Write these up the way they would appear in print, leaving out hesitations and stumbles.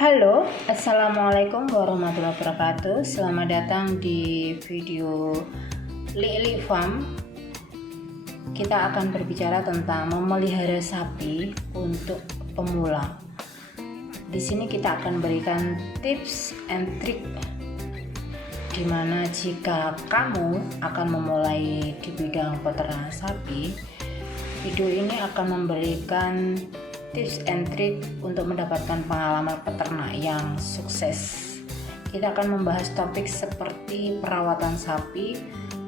Halo, assalamualaikum warahmatullahi wabarakatuh. Selamat datang di video Lili Farm. Kita akan berbicara tentang memelihara sapi untuk pemula. Di sini kita akan berikan tips and trick di mana jika kamu akan memulai di bidang peternakan sapi, video ini akan memberikan tips and trick untuk mendapatkan pengalaman peternak yang sukses. Kita akan membahas topik seperti perawatan sapi,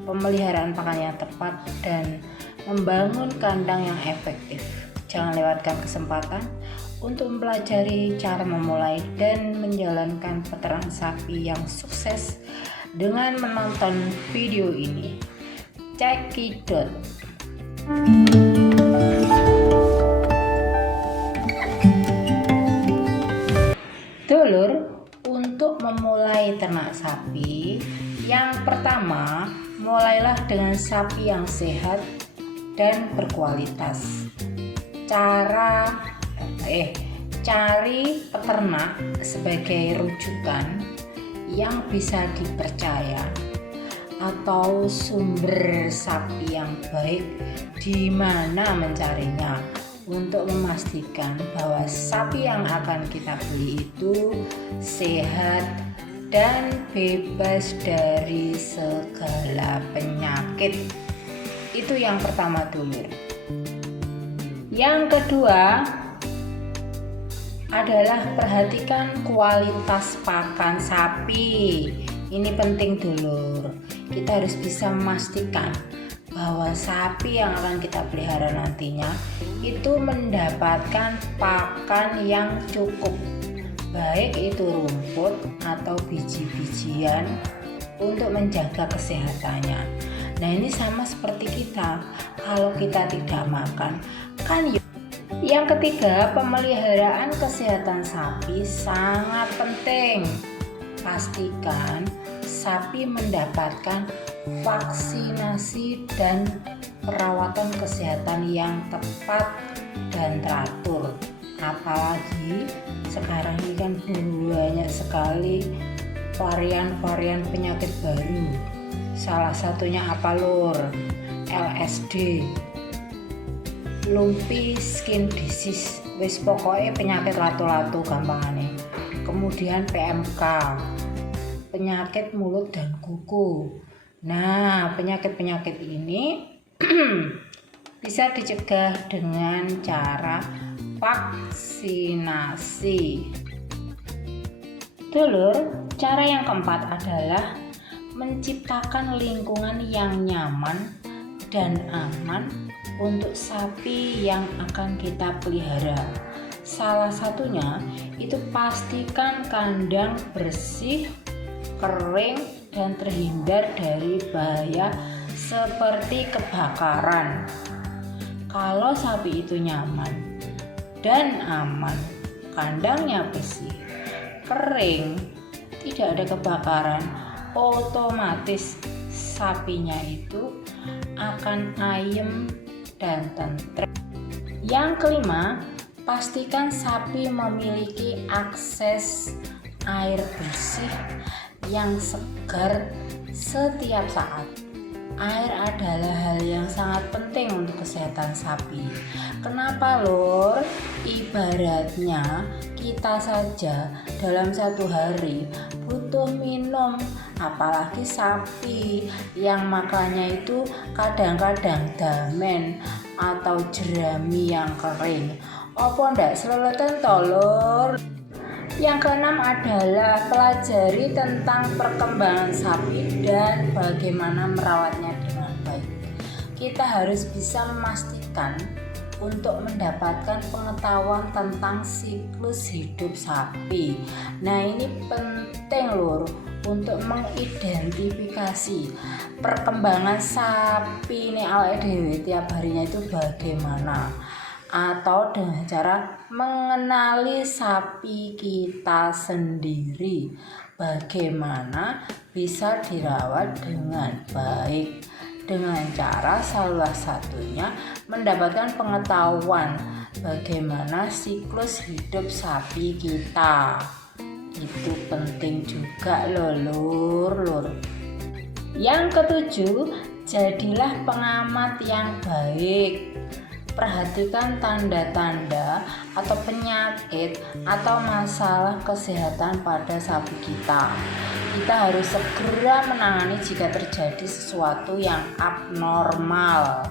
pemeliharaan pakan yang tepat, dan membangun kandang yang efektif. Jangan lewatkan kesempatan untuk mempelajari cara memulai dan menjalankan peternakan sapi yang sukses dengan menonton video ini. Check it out. Dulur, untuk memulai ternak sapi, yang pertama, mulailah dengan sapi yang sehat dan berkualitas. Cari peternak sebagai rujukan yang bisa dipercaya atau sumber sapi yang baik. Di mana mencarinya? Untuk memastikan bahwa sapi yang akan kita beli itu sehat dan bebas dari segala penyakit. Itu yang pertama dulu. Yang kedua adalah perhatikan kualitas pakan sapi. Ini penting dulur. Kita harus bisa memastikan bahwa sapi yang akan kita pelihara nantinya itu mendapatkan pakan yang cukup, baik itu rumput atau biji-bijian untuk menjaga kesehatannya. Nah, ini sama seperti kita, kalau kita tidak makan kan. Yang ketiga, pemeliharaan kesehatan sapi sangat penting. Pastikan sapi mendapatkan vaksinasi dan perawatan kesehatan yang tepat dan teratur. Apalagi sekarang ini kan banyak sekali varian-varian penyakit baru. Salah satunya apa lur? LSD, lumpy skin disease, wis pokoknya penyakit latu-latu gampangane. Kemudian PMK, penyakit mulut dan kuku. Nah, penyakit-penyakit ini bisa dicegah dengan cara vaksinasi. Dulur, cara yang keempat adalah menciptakan lingkungan yang nyaman dan aman untuk sapi yang akan kita pelihara. Salah satunya itu pastikan kandang bersih, kering, dan terhindar dari bahaya seperti kebakaran. Kalau sapi itu nyaman dan aman, kandangnya bersih, kering, tidak ada kebakaran, otomatis sapinya itu akan ayem dan tentrem. Yang kelima, pastikan sapi memiliki akses air bersih yang segar setiap saat. Air adalah hal yang sangat penting untuk kesehatan sapi. Kenapa lur? Ibaratnya kita saja dalam satu hari butuh minum, apalagi sapi yang makannya itu kadang-kadang damen atau jerami yang kering. Apa ndak seleleten to lur? Yang keenam adalah pelajari tentang perkembangan sapi dan bagaimana merawatnya dengan baik. Kita harus bisa memastikan untuk mendapatkan pengetahuan tentang siklus hidup sapi. Nah, ini penting lur untuk mengidentifikasi perkembangan sapi ini awake dhewe tiap harinya itu bagaimana, atau dengan cara mengenali sapi kita sendiri, bagaimana bisa dirawat dengan baik, dengan cara salah satunya mendapatkan pengetahuan bagaimana siklus hidup sapi kita. Itu penting juga loh lur. Yang ketujuh, jadilah pengamat yang baik. Perhatikan tanda-tanda atau penyakit atau masalah kesehatan pada sapi kita. Kita harus segera menangani jika terjadi sesuatu yang abnormal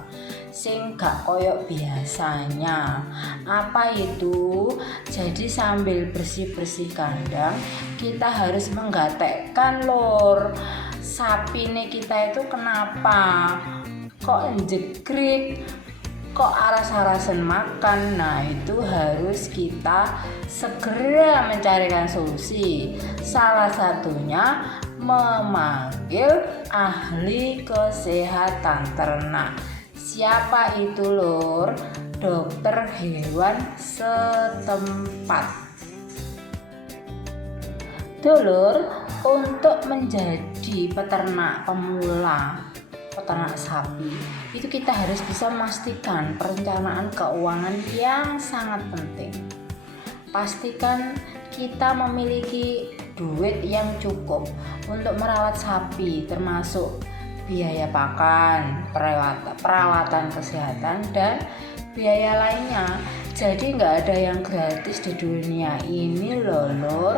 sing gak koyok biasanya. Apa itu? Jadi sambil bersih-bersih kandang, kita harus menggatekkan lur. Sapi nih kita itu kenapa kok jegrik, kok aras-arasan makan? Nah, itu harus kita segera mencarikan solusi. Salah satunya memanggil ahli kesehatan ternak. Siapa itu lur? Dokter hewan setempat. Dulur, untuk menjadi peternak pemula, peternak sapi, itu kita harus bisa memastikan perencanaan keuangan yang sangat penting. Pastikan kita memiliki duit yang cukup untuk merawat sapi, termasuk biaya pakan, perawatan kesehatan, dan biaya lainnya. Jadi nggak ada yang gratis di dunia ini loh lur,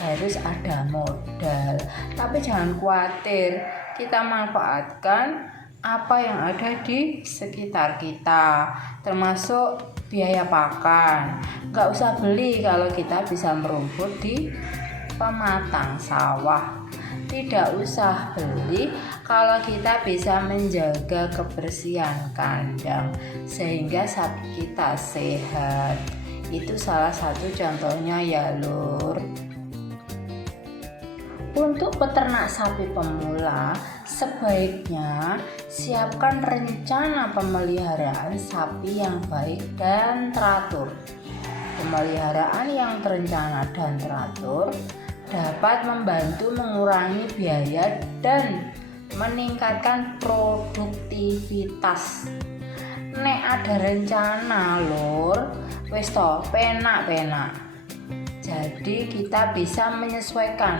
harus ada modal. Tapi jangan khawatir, kita manfaatkan apa yang ada di sekitar kita, termasuk biaya pakan. Nggak usah beli kalau kita bisa merumput di pematang sawah. Tidak usah beli kalau kita bisa menjaga kebersihan kandang sehingga sapi kita sehat. Itu salah satu contohnya ya lur. Untuk peternak sapi pemula, sebaiknya siapkan rencana pemeliharaan sapi yang baik dan teratur. Pemeliharaan yang terencana dan teratur dapat membantu mengurangi biaya dan meningkatkan produktivitas. Nek ada rencana lur, wis to penak-penak. Jadi kita bisa menyesuaikan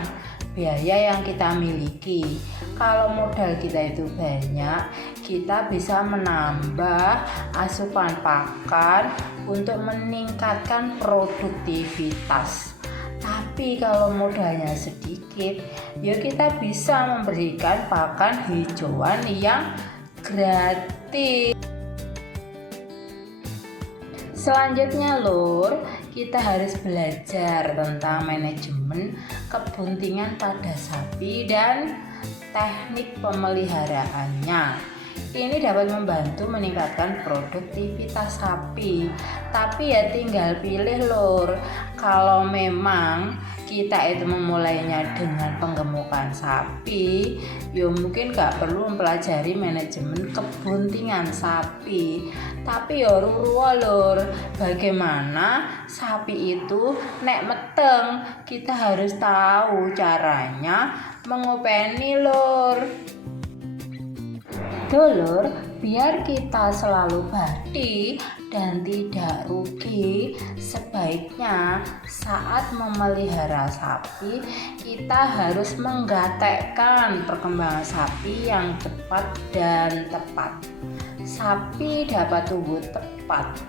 biaya yang kita miliki. Kalau modal kita itu banyak, kita bisa menambah asupan pakan untuk meningkatkan produktivitas. Tapi kalau modalnya sedikit, ya kita bisa memberikan pakan hijauan yang gratis. Selanjutnya lur, kita harus belajar tentang manajemen kebuntingan pada sapi dan teknik pemeliharaannya. Ini dapat membantu meningkatkan produktivitas sapi. Tapi ya tinggal pilih lur. Kalau memang kita itu memulainya dengan penggemukan sapi, ya mungkin gak perlu mempelajari manajemen kebuntingan sapi. Tapi ya ruruh lur, bagaimana sapi itu nek meteng, kita harus tahu caranya mengopeni lur. Dulur, biar kita selalu bati dan tidak rugi, sebaiknya saat memelihara sapi kita harus menggatekkan perkembangan sapi yang cepat dan tepat. Sapi dapat tumbuh tepat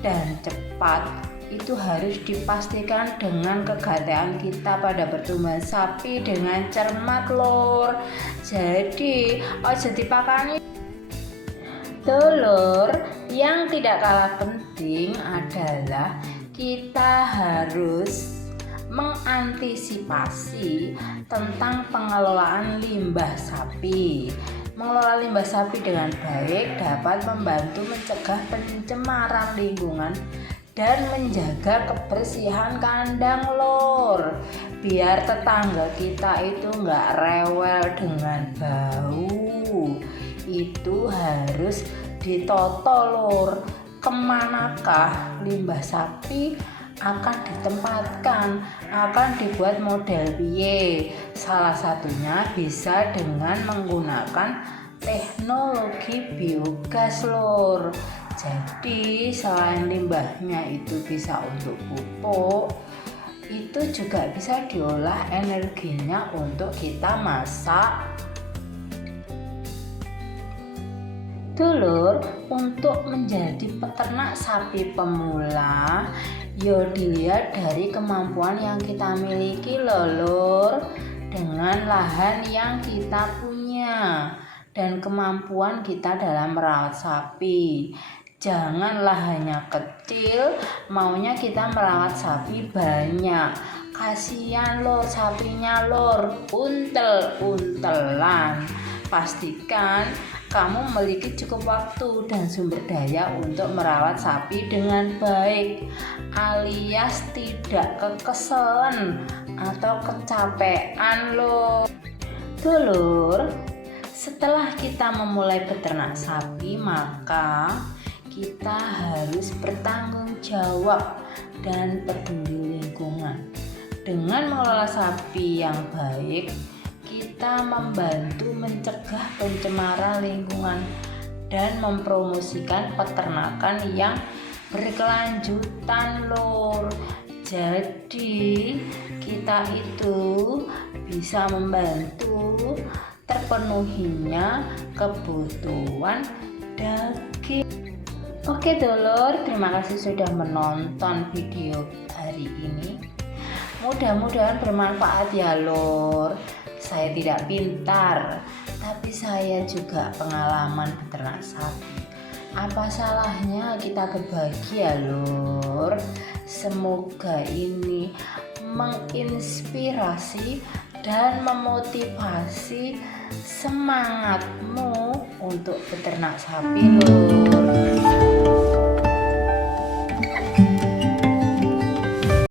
dan cepat itu harus dipastikan dengan kegatean kita pada pertumbuhan sapi dengan cermat lur. Jadi ojo dipakani. Dulur, yang tidak kalah penting adalah kita harus mengantisipasi tentang pengelolaan limbah sapi. Mengelola limbah sapi dengan baik dapat membantu mencegah pencemaran lingkungan dan menjaga kebersihan kandang lur. Biar tetangga kita itu nggak rewel dengan bau. Itu harus ditoto lur. Kemanakah limbah sapi akan ditempatkan, akan dibuat model piye? Salah satunya bisa dengan menggunakan teknologi biogas lur. Jadi selain limbahnya itu bisa untuk pupuk, itu juga bisa diolah energinya untuk kita masak. Dulur, untuk menjadi peternak sapi pemula, yo dilihat dari kemampuan yang kita miliki loh Lur, dengan lahan yang kita punya dan kemampuan kita dalam merawat sapi. Jangan lahannya kecil, maunya kita merawat sapi banyak. Kasihan Lur, sapinya Lur, untel-untelan. Pastikan kamu memiliki cukup waktu dan sumber daya untuk merawat sapi dengan baik, alias tidak kekeselan atau kecapean loh. Dulur, setelah kita memulai beternak sapi, maka kita harus bertanggung jawab dan peduli lingkungan. Dengan mengelola sapi yang baik, kita membantu mencegah pencemaran lingkungan dan mempromosikan peternakan yang berkelanjutan Lur. Jadi kita itu bisa membantu terpenuhinya kebutuhan daging. Oke Dulur, terima kasih sudah menonton video hari ini. Mudah-mudahan bermanfaat ya Lur. Saya tidak pintar, tapi saya juga pengalaman beternak sapi. Apa salahnya kita berbagi ya Lur? Semoga ini menginspirasi dan memotivasi semangatmu untuk beternak sapi Lur.